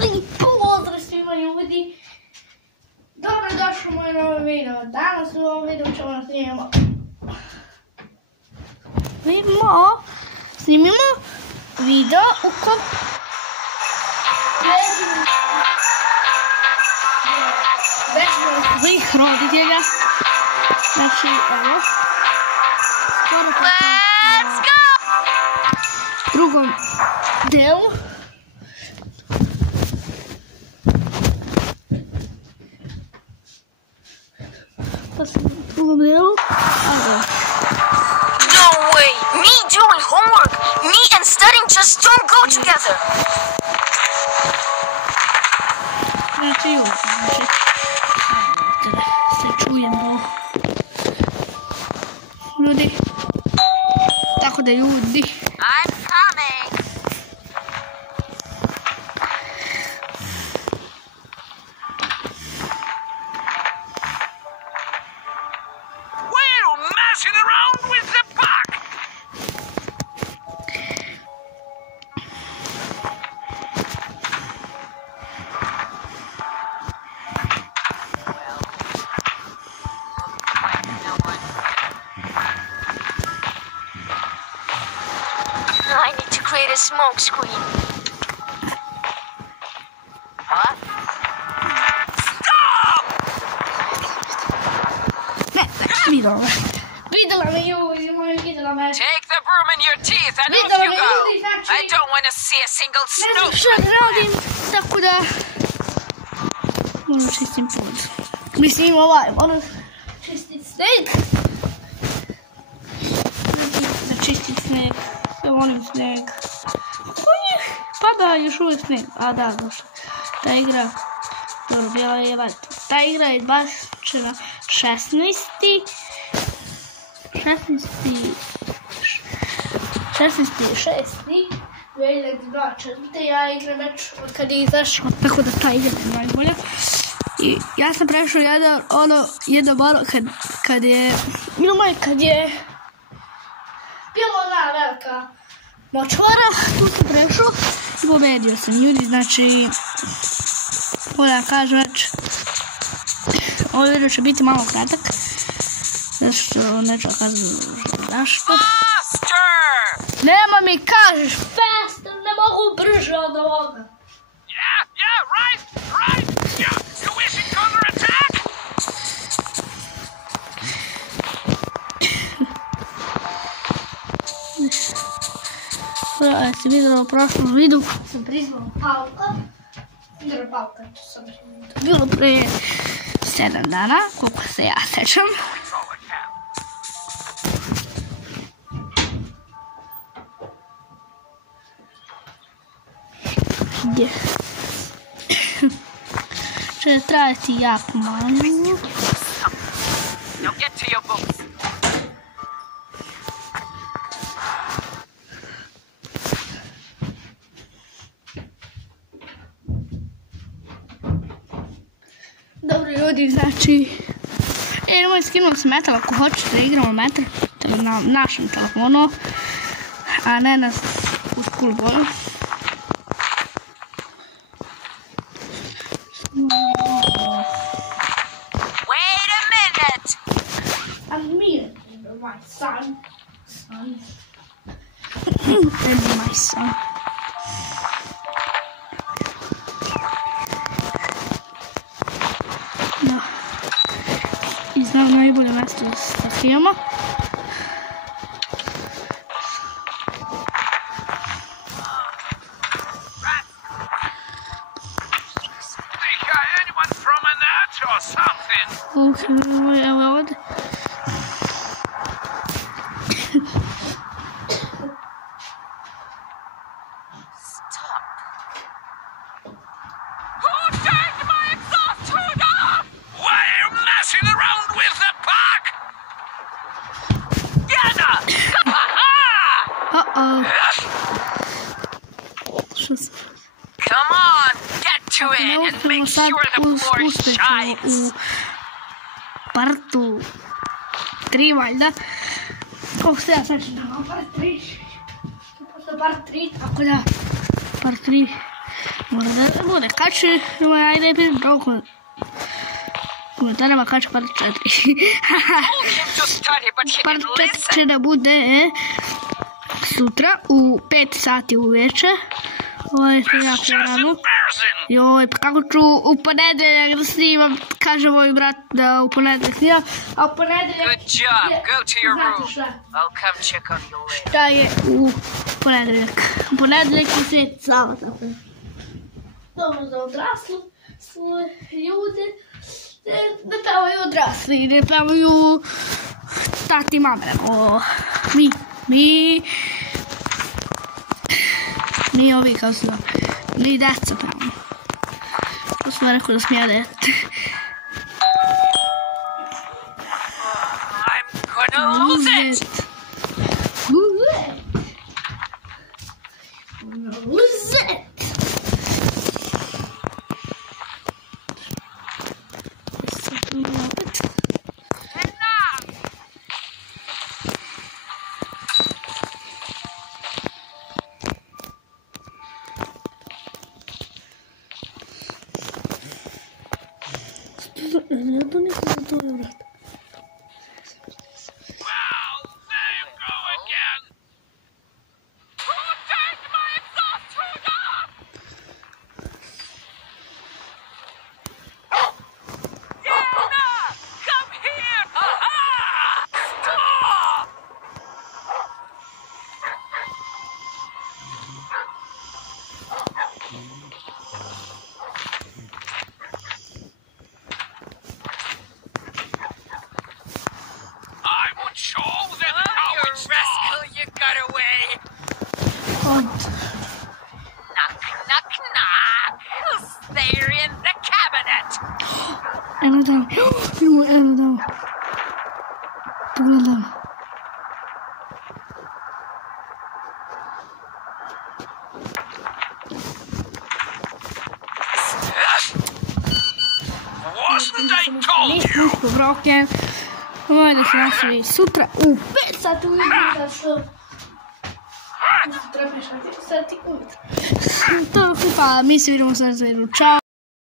Veliki pozdrav svima ljudi. Dobrodošli u moj novi video. Danas u ovom videu ćemo snimimo video u kom svojih roditelja. Znači, evo. Let's go! Drugom delu. No way! Me doing homework! Me and studying just don't go together! Se čujemo. Ljudi. Tako da ljudi. I'm coming! Messing around with the puck! I need to create a smoke screen. What? Stop! Take the broom in your teeth and off you go! I don't want to see a single snoop! Tako da moram čistim pod. Mislim moram čistit sneg. Da čistim sneg. Ja volim sneg. Pada još uvijek sneg. A da, došla. Ta igra, dobro, bila je valjda. Ta igra je baš 16.6. Ja igram već od kad je izašla, tako da ta igra je najbolja. I ja sam prešao jedno malo kad je bilo ona velika močvara, tu sam prešao i pobedio sam ljudi, znači da kažem već ovaj video će biti malo kratak, zašto neću kazati zašto. Nema mi kažeš faster, ne mogu brže od ovoga. Yeah, right. Yeah, you wishing counter attack? Jesi vidjela u prošlom videu sam priznala Pavka. To je bilo prije 7 dana, koliko se ja sećam. Gdje? Će trajati jako malo. Dobro ljudi, znači nemoj skinuti s metal ako hoćete da igramo metal na našem telefonu, a ne na schoolboyu. My son. And my son. No. I znam najbolje mjesto da snimamo. Okay, evo ovdje. Come on, get to it and make sure the floor shines. Partu 3 valjda. Kako se ja sad ću da part 3. Pošto part 3, tako da part 3 mora da bude. ne kači, ajde pišem komentarima kači part 4. Part 4 će da bude sutra u 5 sati uveče. Ovo je što jako rano. Joj, pa kako ću u ponedeljak da snimam, kaže moj brat da u ponedeljak snimam, a u ponedeljak... Good job, go to your room. I'll come check on you later. Šta je u ponedeljak? U ponedeljak je Sveti Sava, tako je. Dobro za odrasli ljude, ne pevaju odrasli, ne pevaju tati i mame, nego mi ovi kao su, mi deca pevamo. To sam rekao da smija dete. I'm gonna lose it! Lose it! To nisam za to je vrat. Eno tamo, eno tamo. Pogledam. Nismo broken. Ovo da se nastavi sutra u 5 sati ujutro, što... Sutra pišem 5 sati ujutro. To je pa mi se vidimo sa nastaviru. Ćao.